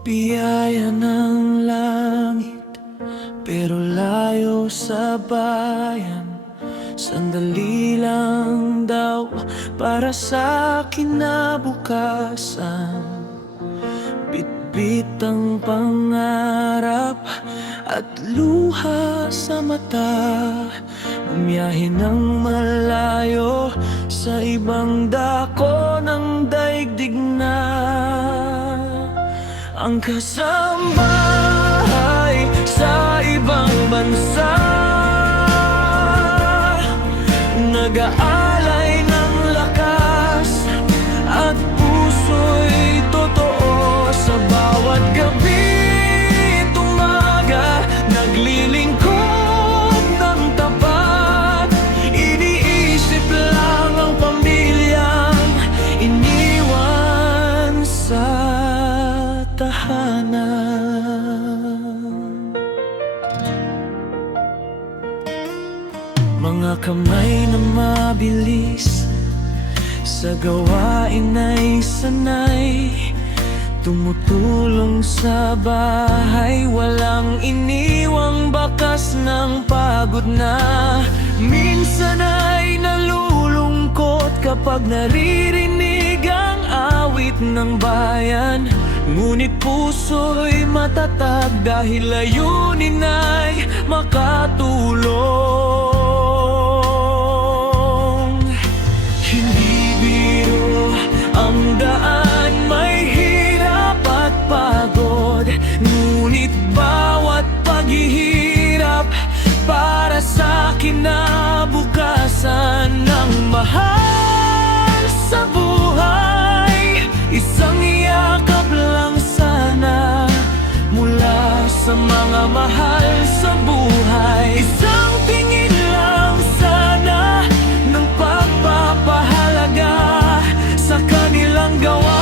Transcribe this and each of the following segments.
Biyaya ng langit, pero layo sa bayan. Sandali lang daw para sa kinabukasan. Bitbit ang pangarap at luha sa mata. Bumiyahe ng malayo sa ibang dako ng daigdig na. Ang kasambahay sa ibang bansa, nag-aalay ng lakas at puso'y totoo. Sa bawat gabi at umaga, naglilingkod ng tapat. Iniisip lang ang pamilyang iniwan sa tahanan. Mga kamay na mabilis, sa gawain ay sanay, tumutulong sa bahay, walang iniwang bakas ng pagod na. Minsan ay nalulungkot kapag naririnig ang awit ng bayan. Ngunit puso'y matatag dahil layunin ay makatulong. Hindi biro ang daan, may hirap at pagod. Ngunit bawat paghihirap para sa kinabukasan ng mahal sa buhay. Isang yakap lang sana mula sa mga mahal sa buhay. Isang tingin lang sana ng pagpapahalaga sa kanilang gawa.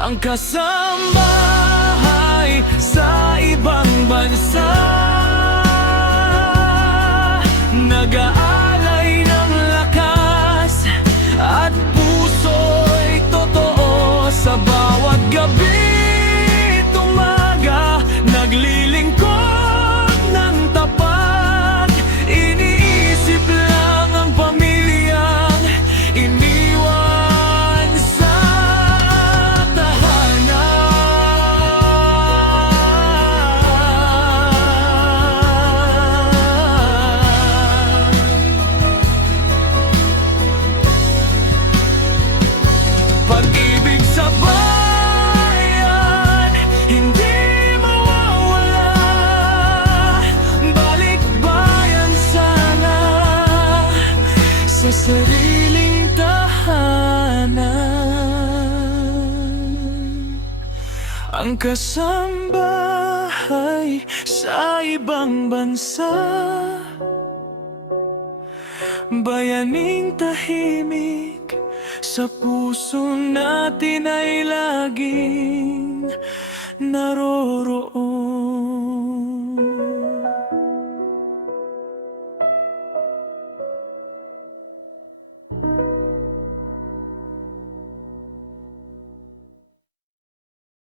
Ang kasambahay sa ibang bansa, nag-aalay ng lakas at puso'y totoo. Sa bawat gabi at umaga, naglilingkod ng tapat. Iniisip lang ang pamilyang iniwan sa tahanan. Pag-ibig sa bayan, hindi mawawala. Balik bayan sana sa sariling tahanan. Ang kasambahay sa ibang bansa, bayaning tahimik sa puso natin ay laging naroroon.